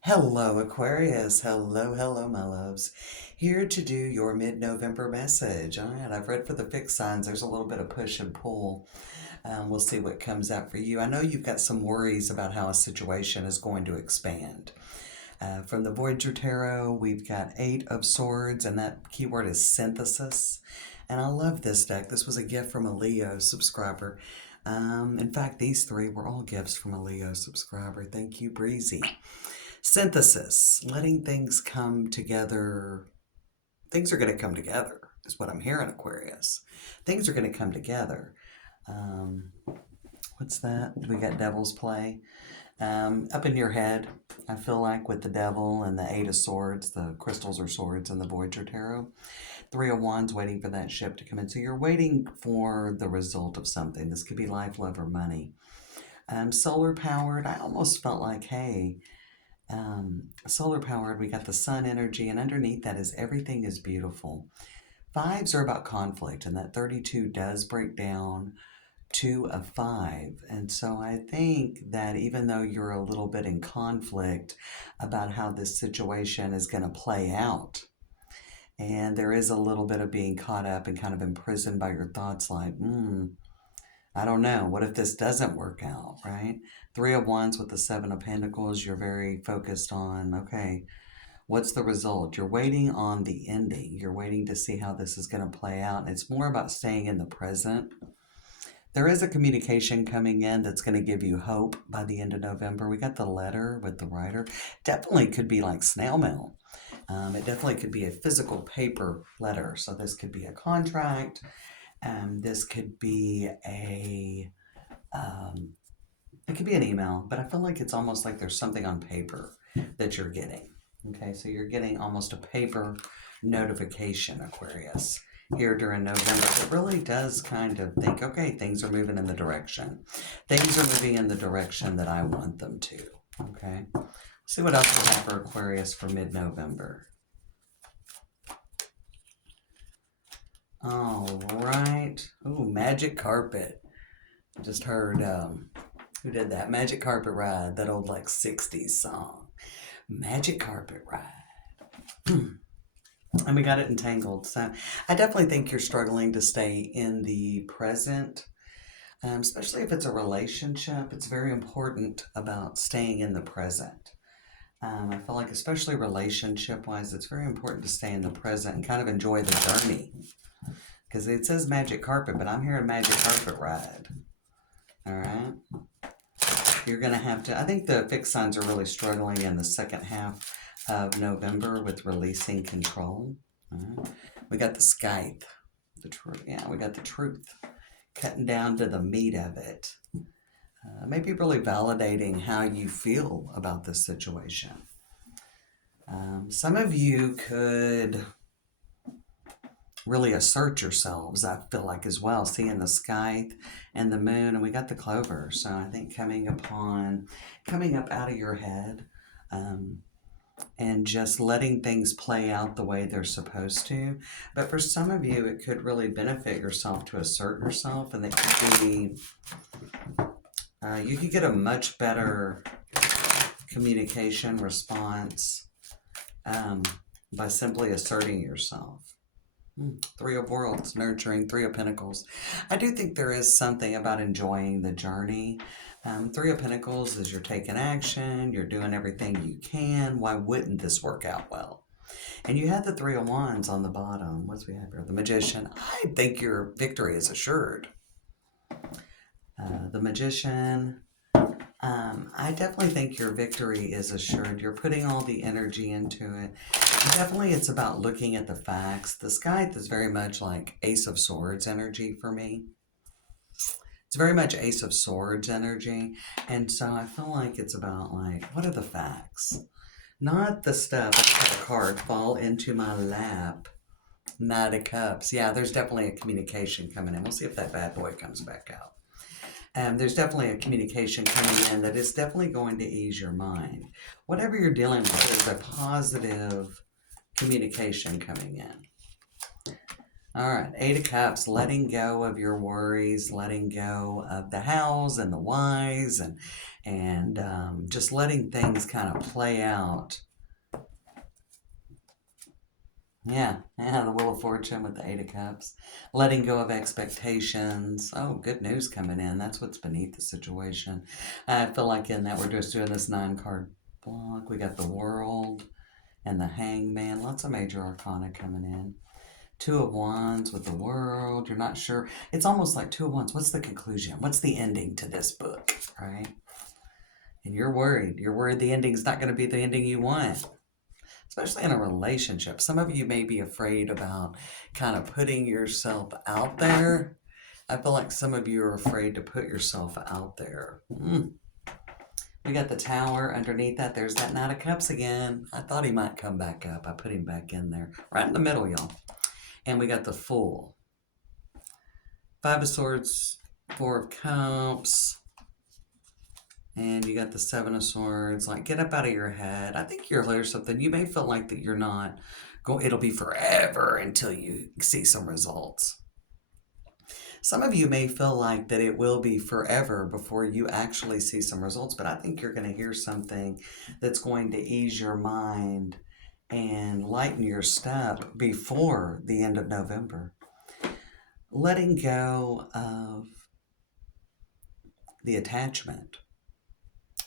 Hello, Aquarius. Hello, my loves. Here to do your mid-November message. All right, I've read for the fixed signs. There's a little bit of push and pull. We'll see what comes out for you. I know you've got some worries about how a situation is going to expand. From the Voyager Tarot, we've got Eight of Swords, and that keyword is synthesis. And I love this deck. This was a gift from a Leo subscriber. In fact, these three were all gifts from a Leo subscriber. Thank you, Breezy. Synthesis, letting things come together. Things are going to come together, is what I'm hearing, Aquarius. Things are going to come together. Um, what's that? We got Devil's Play. Up in your head, I feel like with the Devil and the Eight of Swords, the crystals are swords in the Voyager Tarot. Three of Wands waiting for that ship to come in. So you're waiting for the result of something. This could be life, love, or money. Solar powered, I almost felt like, hey, solar powered, we got the sun energy, and underneath that is everything is beautiful. Fives are about conflict, and that 32 does break down to a five. And so I think that even though you're a little bit in conflict about how this situation is going to play out, and there is a little bit of being caught up and kind of imprisoned by your thoughts, like, I don't know. What if this doesn't work out, right? Three of Wands with the Seven of Pentacles, you're very focused on, okay, what's the result? You're waiting on the ending. You're waiting to see how this is going to play out. And it's more about staying in the present. There is a communication coming in that's going to give you hope by the end of November. We got the letter with the writer. Definitely could be like snail mail. It definitely could be a physical paper letter. So this could be a contract. This could be it could be an email, but I feel like it's almost like there's something on paper that you're getting. Okay, so you're getting almost a paper notification, Aquarius, here during November. It really does kind of think, okay, things are moving in the direction. Things are moving in the direction that I want them to. Okay, let's see what else we have for Aquarius for mid-November. All right. Ooh, Magic Carpet. I just heard, who did that? Magic Carpet Ride, that old like 60s song. Magic Carpet Ride. And we got it entangled. So I definitely think you're struggling to stay in the present, especially if it's a relationship. It's very important about staying in the present. I feel like, especially relationship wise, it's very important to stay in the present and kind of enjoy the journey. Because it says magic carpet, but I'm hearing magic carpet ride. All right. You're going to have to, I think the fixed signs are really struggling in the second half of November with releasing control. Right. We got the scythe, the truth. Yeah, we got the truth, cutting down to the meat of it. Maybe really validating how you feel about this situation. Some of you could really assert yourselves, I feel like, as well, seeing the scythe and the moon, and we got the clover. So I think coming up out of your head, and just letting things play out the way they're supposed to. But for some of you, it could really benefit yourself to assert yourself, and it could be, you could get a much better communication response by simply asserting yourself. Three of Worlds, nurturing, Three of Pentacles. I do think there is something about enjoying the journey. Three of Pentacles is you're taking action, you're doing everything you can. Why wouldn't this work out well? And you had the Three of Wands on the bottom. What's we have here? The Magician. I think your victory is assured. The Magician. I definitely think your victory is assured. You're putting all the energy into it. Definitely it's about looking at the facts. The scythe is very much like Ace of Swords energy for me. It's very much Ace of Swords energy. And so I feel like it's about, like, what are the facts? Not the stuff. I had a card fall into my lap. Knight of Cups. Yeah, there's definitely a communication coming in. We'll see if that bad boy comes back out. There's definitely a communication coming in that is definitely going to ease your mind. Whatever you're dealing with, there's a positive communication coming in. All right, Eight of Cups, letting go of your worries, letting go of the hows and the whys, and just letting things kind of play out. Yeah, the Wheel of Fortune with the Eight of Cups. Letting go of expectations. Oh, good news coming in. That's what's beneath the situation. I feel like in that we're just doing this 9-card block. We got the World and the Hangman. Lots of major arcana coming in. Two of Wands with the World. You're not sure. It's almost like Two of Wands. What's the conclusion? What's the ending to this book, right? And you're worried. You're worried the ending's not going to be the ending you want, especially in a relationship. Some of you may be afraid about kind of putting yourself out there. I feel like some of you are afraid to put yourself out there. We got the Tower underneath that. There's that Knight of Cups again. I thought he might come back up. I put him back in there. Right in the middle, y'all. And we got the Fool. Five of Swords, Four of Cups. And you got the Seven of Swords. Like, get up out of your head. I think there's something. You may feel like that you're not going, it'll be forever until you see some results. Some of you may feel like that it will be forever before you actually see some results, but I think you're going to hear something that's going to ease your mind and lighten your step before the end of November. Letting go of the attachment.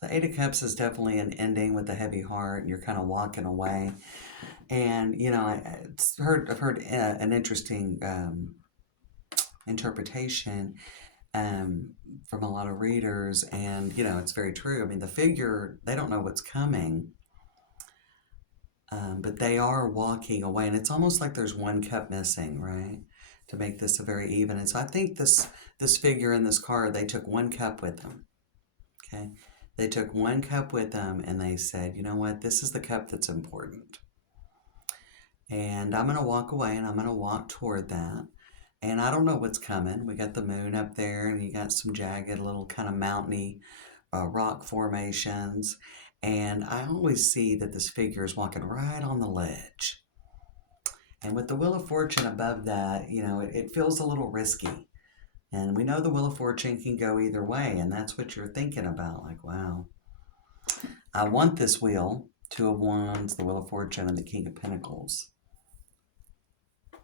The Eight of Cups is definitely an ending with a heavy heart, and you're kind of walking away. And, you know, I've heard an interesting interpretation from a lot of readers, and, you know, it's very true. I mean, the figure, they don't know what's coming, but they are walking away, and it's almost like there's one cup missing, right, to make this a very even. And so I think this figure in this card, they took one cup with them, okay? They took one cup with them, and they said, you know what, this is the cup that's important. And I'm going to walk away, and I'm going to walk toward that. And I don't know what's coming. We got the moon up there, and you got some jagged little kind of mountainy rock formations. And I always see that this figure is walking right on the ledge. And with the Wheel of Fortune above that, you know, it feels a little risky. And we know the Wheel of Fortune can go either way, and that's what you're thinking about. Like, wow, I want this wheel. Two of Wands, the Wheel of Fortune, and the King of Pentacles.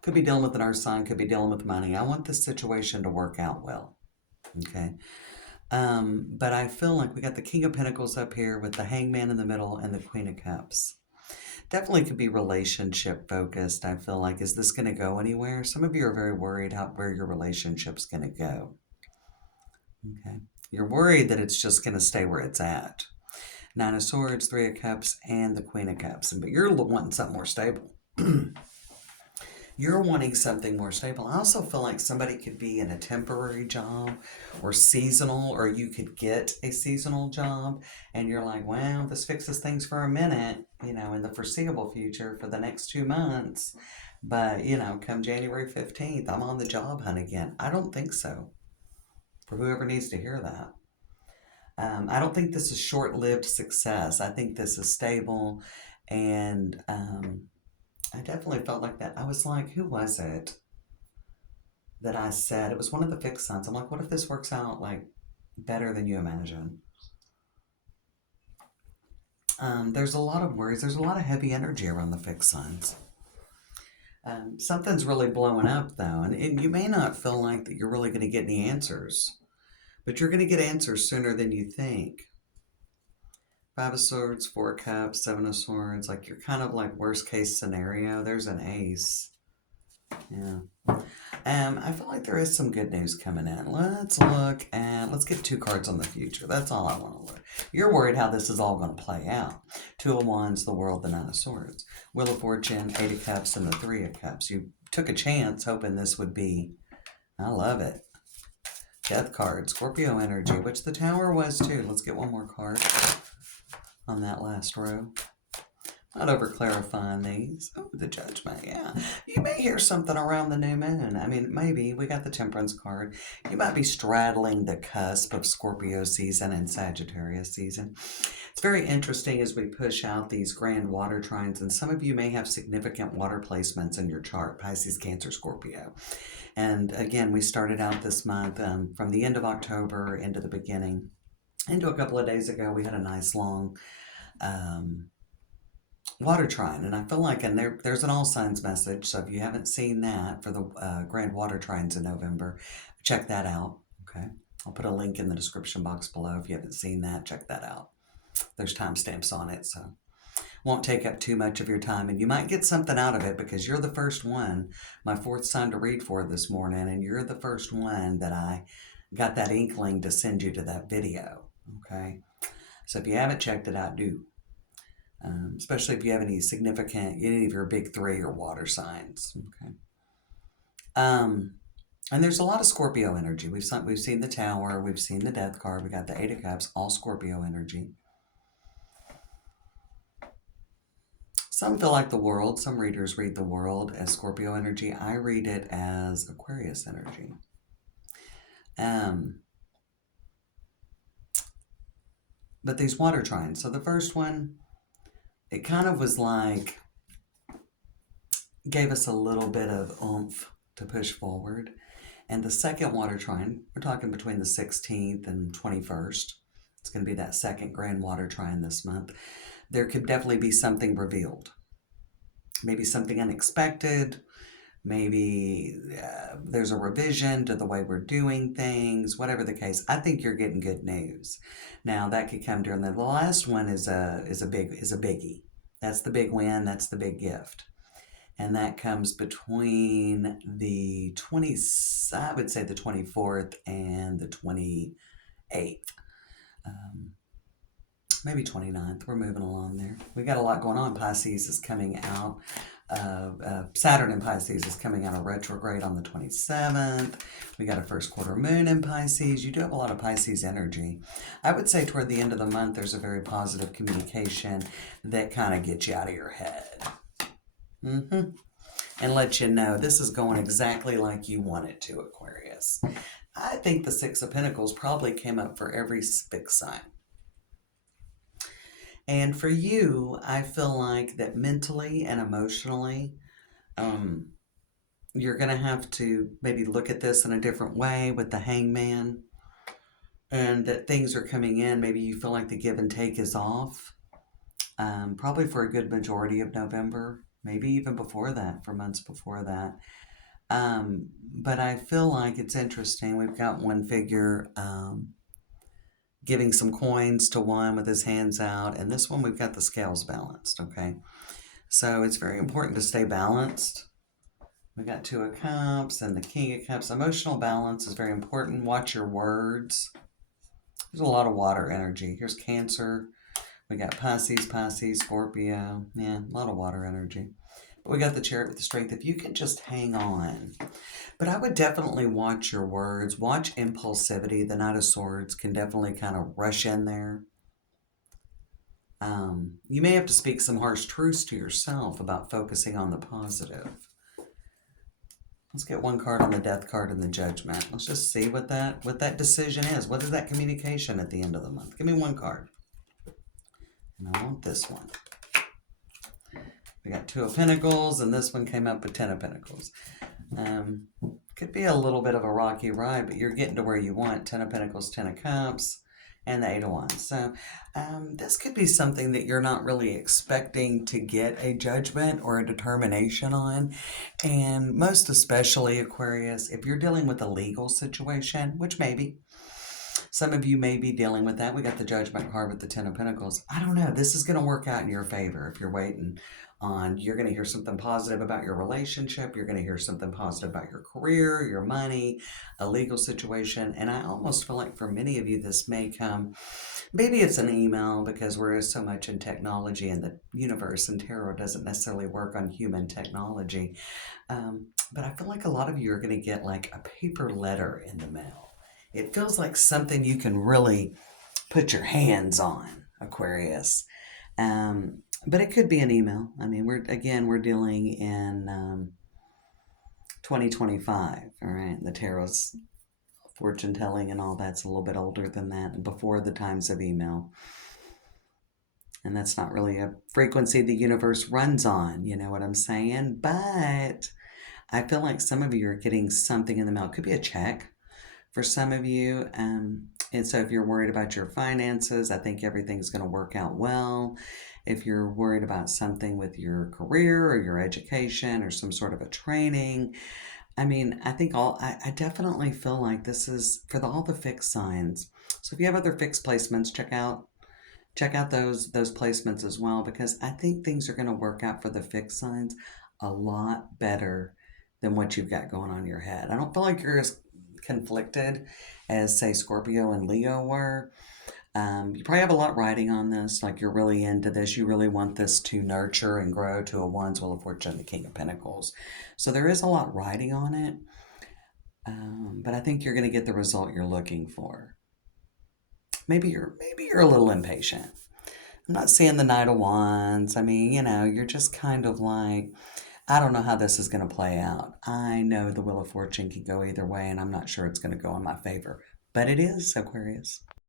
Could be dealing with an earth sign, could be dealing with money. I want this situation to work out well, okay? But I feel like we got the King of Pentacles up here with the Hangman in the middle and the Queen of Cups. Definitely could be relationship focused. I feel like, is this going to go anywhere? Some of you are very worried where your relationship's going to go, okay? You're worried that it's just going to stay where it's at. Nine of Swords, Three of Cups, and the Queen of Cups. But you're wanting something more stable. You're wanting something more stable. I also feel like somebody could be in a temporary job or seasonal, or you could get a seasonal job and you're like, well, this fixes things for a minute, you know, in the foreseeable future for the next 2 months. But, you know, come January 15th, I'm on the job hunt again. I don't think so. For whoever needs to hear that. I don't think this is short-lived success. I think this is stable, and I definitely felt like that. I was like, who was it that I said? It was one of the fixed signs. I'm like, what if this works out like better than you imagine? There's a lot of worries. There's a lot of heavy energy around the fixed signs. Something's really blowing up though, and you may not feel like that you're really going to get any answers, but you're going to get answers sooner than you think. Five of Swords, Four of Cups, Seven of Swords. Like, you're kind of like worst case scenario. There's an ace. Yeah. I feel like there is some good news coming in. Let's get 2 cards on the future. That's all I want to look. You're worried how this is all going to play out. Two of Wands, the World, the Nine of Swords. Wheel of Fortune, Eight of Cups, and the Three of Cups. You took a chance hoping this would be, I love it. Death card, Scorpio energy, which the Tower was too. Let's get one more card on that last row. Not over clarifying these. Oh, the judgment, yeah. You may hear something around the new moon. I mean, maybe. We got the temperance card. You might be straddling the cusp of Scorpio season and Sagittarius season. It's very interesting as we push out these grand water trines, and some of you may have significant water placements in your chart, Pisces, Cancer, Scorpio. And again, we started out this month from the end of October into the beginning. Into a couple of days ago, we had a nice long water trine, and I feel like, and there's an all signs message, so if you haven't seen that for the grand water trines in November, check that out. Okay, I'll put a link in the description box below. If you haven't seen that, check that out. There's timestamps on it, so won't take up too much of your time, and you might get something out of it because you're the first one, my fourth sign to read for this morning, and you're the first one that I got that inkling to send you to that video. Okay, so if you haven't checked it out, do. Especially if you have any of your big three or water signs. Okay. And there's a lot of Scorpio energy. We've seen the Tower, we've seen the Death card, we got the Eight of Cups, all Scorpio energy. Some feel like the World. Some readers read the World as Scorpio energy. I read it as Aquarius energy. But these water trines. So the first one, it kind of was like, gave us a little bit of oomph to push forward. And the second water trine, we're talking between the 16th and 21st. It's going to be that second grand water trine this month. There could definitely be something revealed. Maybe something unexpected. Maybe there's a revision to the way we're doing things, whatever the case. I think you're getting good news. Now that could come during the last one is a biggie. That's the big win. That's the big gift. And that comes between the I would say the 24th and the 28th. Maybe 29th. We're moving along there. We got a lot going on. Pisces is coming out. Saturn in Pisces is coming out of retrograde on the 27th. We got a first quarter moon in Pisces. You do have a lot of Pisces energy. I would say toward the end of the month, there's a very positive communication that kind of gets you out of your head. And let you know this is going exactly like you want it to, Aquarius. I think the Six of Pentacles probably came up for every fixed sign. And for you, I feel like that mentally and emotionally, you're going to have to maybe look at this in a different way with the Hangman, and that things are coming in. Maybe you feel like the give and take is off, probably for a good majority of November, maybe even before that, for months before that. But I feel like it's interesting. We've got one figure giving some coins to one with his hands out, and this one we've got the scales balanced. Okay, so it's very important to stay balanced. We got Two of Cups and the King of Cups. Emotional balance is very important. Watch your words. There's a lot of water energy. Here's Cancer. We got Pisces, Scorpio. Yeah, a lot of water energy. But we got the Chariot with the Strength. If you can just hang on. But I would definitely watch your words. Watch impulsivity. The Knight of Swords can definitely kind of rush in there. You may have to speak some harsh truths to yourself about focusing on the positive. Let's get one card on the Death card and the Judgment. Let's just see what that decision is. What is that communication at the end of the month? Give me one card. And I want this one. We got Two of Pentacles, and this one came up with Ten of Pentacles. Could be a little bit of a rocky ride, but you're getting to where you want. Ten of Pentacles, Ten of Cups, and the Eight of Wands. So this could be something that you're not really expecting to get a judgment or a determination on. And most especially, Aquarius, if you're dealing with a legal situation, which maybe some of you may be dealing with that. We got the Judgment card with the Ten of Pentacles. I don't know. This is going to work out in your favor if you're waiting on. You're going to hear something positive about your relationship. You're going to hear something positive about your career, your money, a legal situation. And I almost feel like for many of you, this may come, maybe it's an email because we're so much in technology and the universe and tarot doesn't necessarily work on human technology. But I feel like a lot of you are going to get like a paper letter in the mail. It feels like something you can really put your hands on, Aquarius. But it could be an email. I mean, we're dealing in 2025, all right? The tarot's fortune telling and all that's a little bit older than that, before the times of email. And that's not really a frequency the universe runs on, you know what I'm saying? But I feel like some of you are getting something in the mail. It could be a check for some of you. And so if you're worried about your finances, I think everything's going to work out well. If you're worried about something with your career or your education or some sort of a training, I mean, I definitely feel like this is for all the fixed signs. So if you have other fixed placements, check out those placements as well, because I think things are going to work out for the fixed signs a lot better than what you've got going on in your head. I don't feel like you're as conflicted as, say, Scorpio and Leo were. You probably have a lot riding on this. Like, you're really into this. You really want this to nurture and grow to a Wands, Wheel of Fortune, the King of Pentacles. So there is a lot riding on it. But I think you're going to get the result you're looking for. Maybe you're a little impatient. I'm not seeing the Knight of Wands. I mean, you're just kind of like, I don't know how this is going to play out. I know the Wheel of Fortune can go either way, and I'm not sure it's going to go in my favor. But it is, Aquarius.